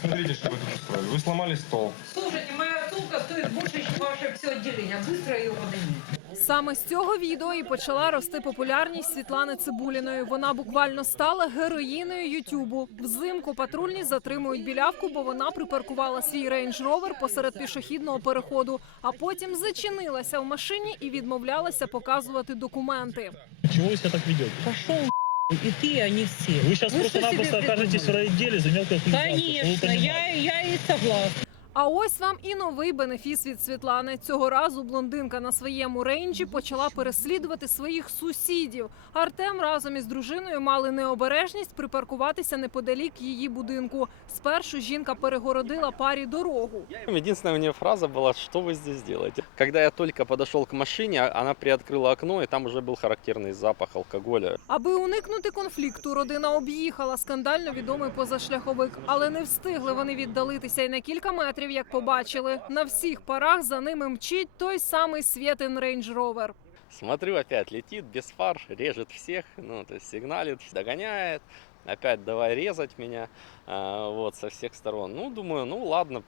Смотрите, что вы тут устроили. Вы сломали стол. Слушайте, моя сумка стоит больше, чем ваше все отделение. Быстро ее поднимите. Саме з цього відео і почала рости популярність Світлани Цибуліної. Вона буквально стала героїною Ютубу. Взимку патрульні затримують білявку, бо вона припаркувала свій рейндж-ровер посеред пішохідного переходу, а потім зачинилася в машині і відмовлялася показувати документи. Чего вы себя так ведете? Пошел и ты, и они все. Вы сейчас Ну, что просто-напросто себе окажетесь в придумали? райотделе за мелкое хулиганство. чтобы вы Конечно, понимали. я, я и согласна. А ось вам і новий бенефіс від Світлани. Цього разу блондинка на своєму рейнджі почала переслідувати своїх сусідів. Артем разом із дружиною мали необережність припаркуватися неподалік її будинку. Спершу жінка перегородила парі дорогу. Единственная у нее фраза была, что вы здесь делаете? Когда я только подошел к машине, она приоткрыла окно, и там уже был характерный запах алкоголя. Аби уникнути конфлікту, родина об'їхала скандально відомий позашляховик, але не встигли вони віддалитися й на кілька метрів, як побачили. На всіх парах за ними мчить той самий Свєтин рейндж ровер. Смотрю, опять летит без фар, режет всех, ну, то есть сигналит, догоняет. Опять давай резать меня, вот, со всех сторон. Ну, думаю, ну ладно,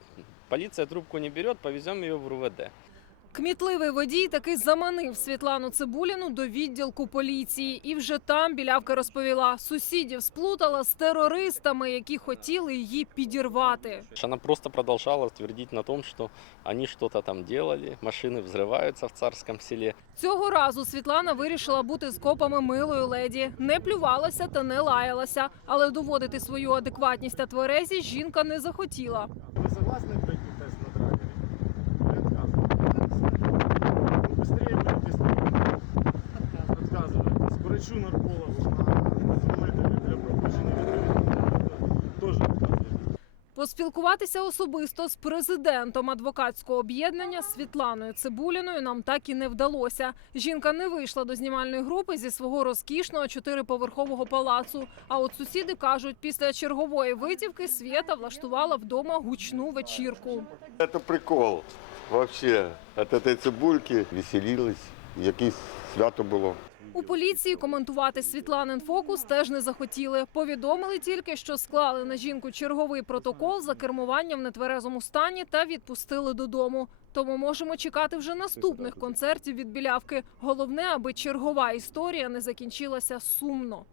полиция трубку не берет, повезем ее в РУВД. Кмітливий водій таки заманив Світлану Цибуліну до відділку поліції, і вже там білявка розповіла, сусідів сплутала з терористами, які хотіли її підірвати. Она просто продолжала твердить на том, что они что-то там делали, машины взрываются в царском селе. Цього разу Світлана вирішила бути з копами милою леді, не плювалася та не лаялася, але доводити свою адекватність та тверезість жінка не захотіла. Вы согласны пройти тест на драйвере? Вы отказываетесь? Ну, быстрее будете стрелять. Отказываетесь. Врачу наркологу на филометры для проходження відповідного теж отказуєтесь. Поспілкуватися особисто з президентом адвокатського об'єднання Світланою Цибуліною нам так і не вдалося. Жінка не вийшла до знімальної групи зі свого розкішного чотириповерхового палацу. А от сусіди кажуть, після чергової витівки Свєта влаштувала вдома гучну вечірку. Это прикол. Вообще, от этой цибульки веселились. Якесь свято було. У поліції коментувати Світланин фокус теж не захотіли. Повідомили тільки, що склали на жінку черговий протокол за кермування в нетверезому стані та відпустили додому. Тому можемо чекати вже наступних концертів від білявки. Головне, аби чергова історія не закінчилася сумно.